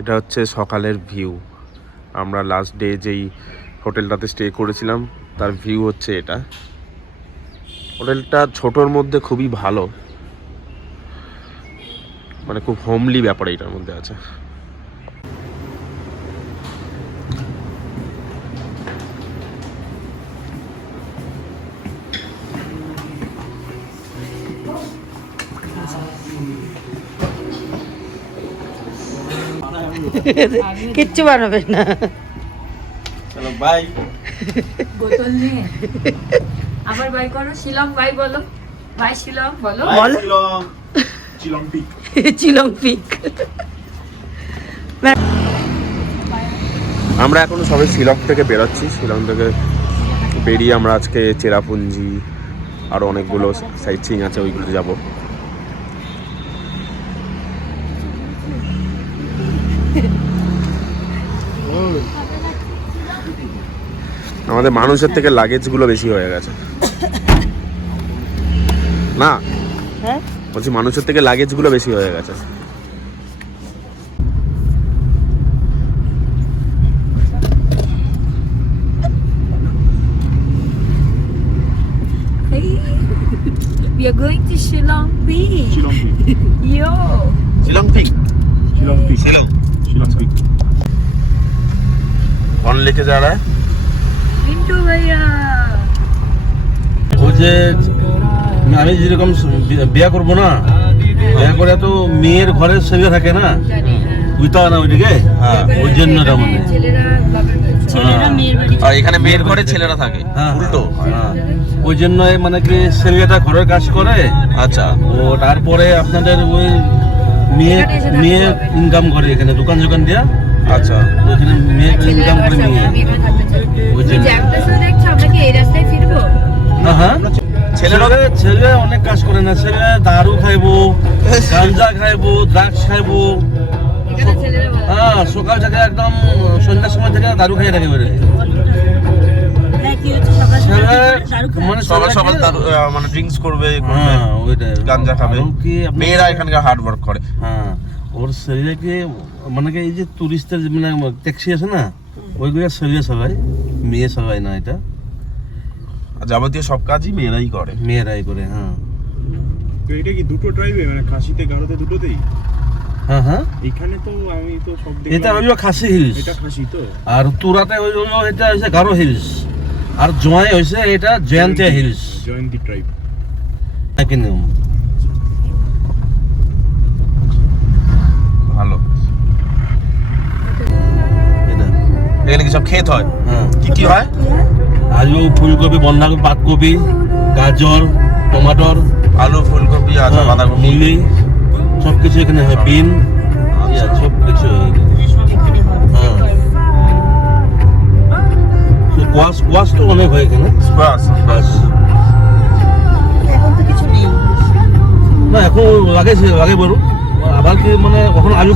এটা হচ্ছে সকালের ভিউ। আমরা লাস্ট ডে যেই হোটেলটাতে স্টে করেছিলাম তার ভিউ হচ্ছে এটা। হোটেলটা ছোটোর মধ্যে খুবই ভালো, মানে খুব হোমলি ব্যাপার এটার মধ্যে আছে। কিচ্ছু বানাবে না। চলো বাই। বোতল নিয়ে আবার বাই করো। শিলং বাই বলো। বাই শিলং বলো। চিলং পিক। চিলং পিক। আমরা এখন সবাই শিলং থেকে বেরোচ্ছি। শিলং থেকে বেরিয়ে আমরা আজকে চেরাপুঞ্জি আরও অনেকগুলো সাইট সিইং আছে, ওইগুলোতে যাবো। আমাদের মানুষের থেকে লাগেজগুলো বেশি হয়ে গেছে না? হ্যাঁ, বলছি মানুষের থেকে লাগেজগুলো বেশি হয়ে গেছে। We are going to Shillong Peak. Yo. Shillong peak. Shillong peak. कौन लेके जा रहा है? Mintu भैया। ওই যে আমি যেরকম বিয়া করবো না, বিয়া করে তো মেয়ের ঘরের ছেলে থাকে না, বুঝতে না ওইদিকে, ওই জন্য এটা মানে ছেলেরা মেয়ের বাড়ি। আর এখানে মেয়ের ঘরে ছেলেরা থাকে, উল্টো। ওই জন্য মানে কি ছেলেটা ঘরের কাজ করে, আচ্ছা। ও তারপরে আপনাদের ওই মেয়ে মেয়ে ইনকাম করে এখানে দোকান দিয়া। আচ্ছা, ওইখানে মেয়ে ইনকাম করে মেয়ে, ওই জন্য। আমরা কি এই রাস্তায় ফিরবো? হ্যাঁ, ছেলে অনেক কাজ করে না, ছেলে দারু খাইবো, গাঞ্জা খাইবো, ড্রাগস খাইবো। এখানে ছেলেরা বলে। হ্যাঁ, সকাল থেকে একদম সন্ধ্যার সময় থেকে দারু খাইয়ে থাকে বেরোয়। মানে সকাল সকাল মানে ড্রিঙ্কস করবে, হ্যাঁ ওইটাই, গাঞ্জা খাবে। কি মেয়েরা এখানকার হার্ড ওয়ার্ক করে। হ্যাঁ, ওর শরীরে মানে কি এই যে টুরিস্টের মানে ট্যাক্সি আছে না, ওইগুলো শরীরে সবাই, মেয়ে সবাই না, এটা যাবতীয় সব কাজই মেয়েরাই করে। মেয়েরাই করে। হ্যাঁ, তো এটা কি দুটো ট্রাইবে, মানে খাসিতে গারোতে দুটোতেই? হ্যাঁ হ্যাঁ, এখানে তো আমি তো সব এটা দেখলাম। হইলো খাসি হিলস, এটা খাসি তো। আর তুরাতে হইলো এটা হচ্ছে গারো হিলস, আর জয় হয়েছে এটা জয়ন্তিয়া হিলস। জয়ন্তী ট্রাইব। একই নিয়ম। ভালো। এটা এখানে কি সব ক্ষেত হয়? হ্যাঁ, কি কি হয়? আলু, ফুলকপি, বন্ধাকপি, পাতকপি, গাজর, টমাটোর, আলু, ফুলকপি, আদা, বাঁধাকপি, মূলি, সবকিছু এখানে হয়। বিন, সব কিছু হয় এখানে। হ্যাঁ, কোয়াশ তো অনেক হয় এখানে। স্কোয়াশ। এখন তো কিছু নেই। না, এখন লাগে বড়, আবার কি মানে কখন আলু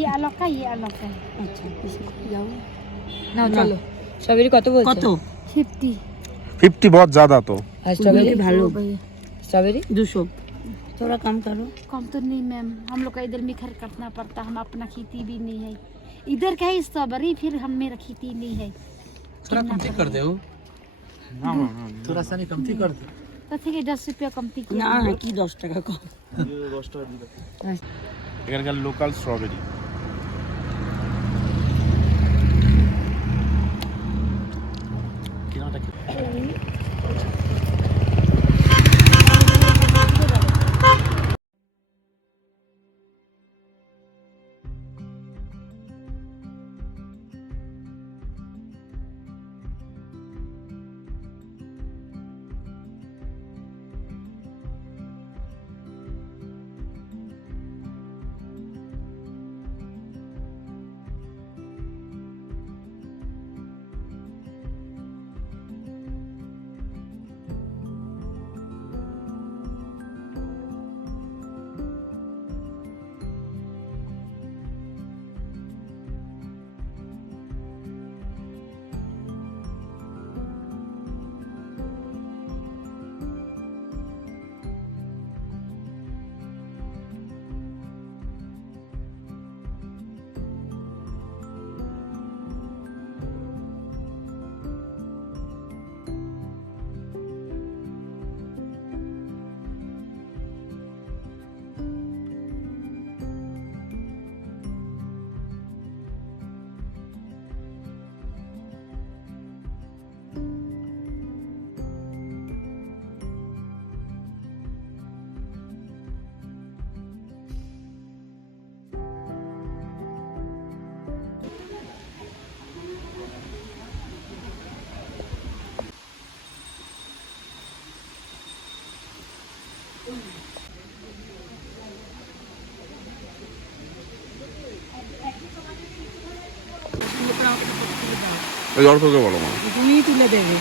ये अलग का, ये अलग का। अच्छा, जाओ ना, चलो। स्ट्रॉबेरी কত বলছো? কত? 50। 50 बहुत ज्यादा तो। আর স্ট্রবেরি ভালো। स्ट्रॉबेरी 200। थोड़ा कम करो। कम तो नहीं मैम, हम लोग का इधर मिखर करना पड़ता, हम अपना खेती भी नहीं है इधर का है स्ट्रॉबेरी, फिर हम मेरा खेती नहीं है। थोड़ा कम कर दे हो, थोड़ा सा नहीं कम कर दे। तो ठीक है 10 रुपया कम किया। না কি 10 টাকা কম। এখানকার লোকাল স্ট্রবেরি। ওই অর্ককে বলো মা। তুমিই তুলে দেবে।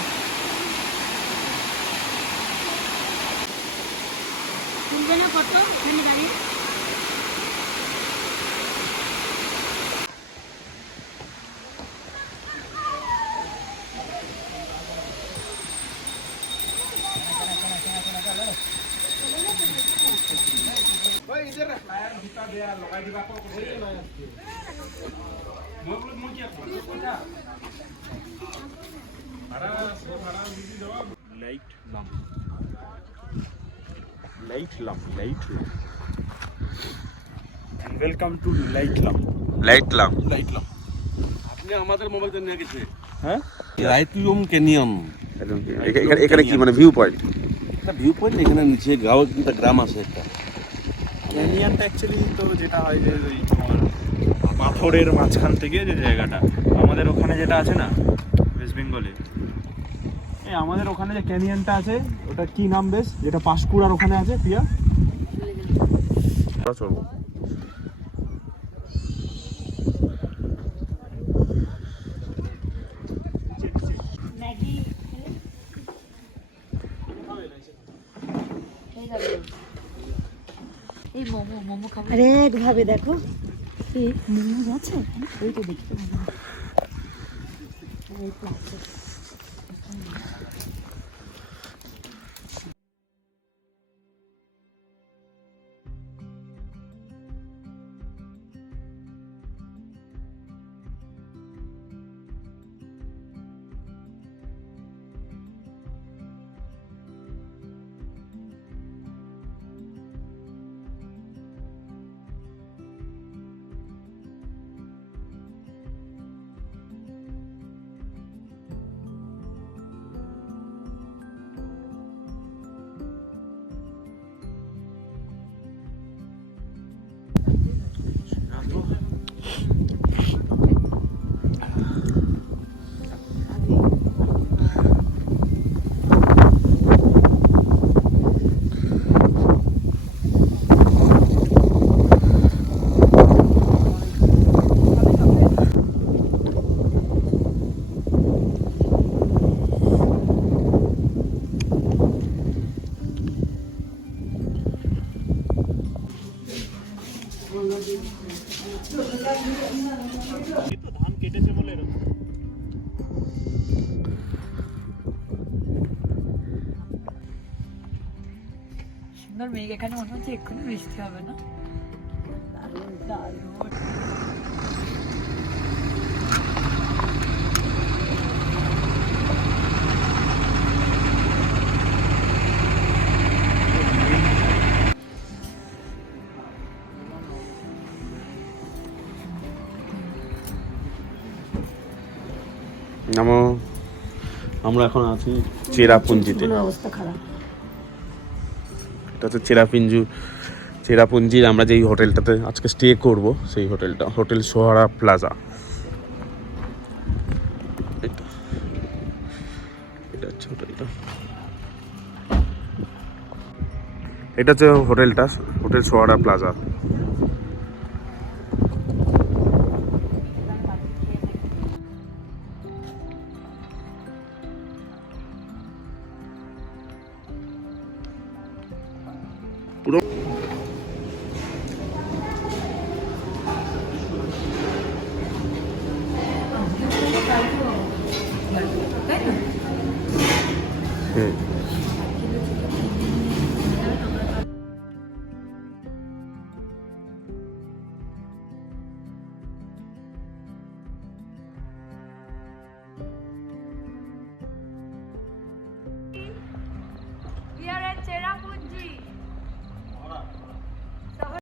তুলবে না ফটো খালি গাড়ি? ওয়েলকাম টু লাইট লাইটলাম। আপনি আমাদের মোবাইল নিয়ে গেছে হ্যাঁ লাইটলুম ক্যানিয়ন। এখানে কি মানে ভিউ পয়েন্ট? একটা ভিউ পয়েন্ট, এখানে নিচে গাঁও একটা গ্রাম আছে একটা। ক্যানিয়নটা অ্যাকচুয়ালি তো যেটা হয় যে ওই তোমার পাথরের মাঝখান থেকে যে জায়গাটা আমাদের ওখানে যেটা আছে না ওয়েস্ট বেঙ্গলে, এই আমাদের ওখানে যে ক্যানিয়নটা আছে ওটা কি নাম বেশ, যেটা পাঁশকুড়ার ওখানে আছে প্রিয়া? চলবো। এই মোমো মোমো খাবো। আরে ভাবে দেখো এই মোমো আছে, ওই তো দেখতে ধান কেটেছে বলে এরকম। সুন্দর মেঘ, এখানে মনে হচ্ছে এক্ষুনি বৃষ্টি হবে না? আমরা এখন আছি চেরাপুঞ্জিতে। অবস্থা খারাপ। এটা হচ্ছে চেরাপুঞ্জির আমরা যেই হোটেলটাতে আজকে স্টে করব সেই হোটেলটা হোটেল সোহারা প্লাজা। এটা হচ্ছে হোটেলটা, এটা হচ্ছে হোটেলটা, হোটেল সোহারা প্লাজা। পুরো তাই না?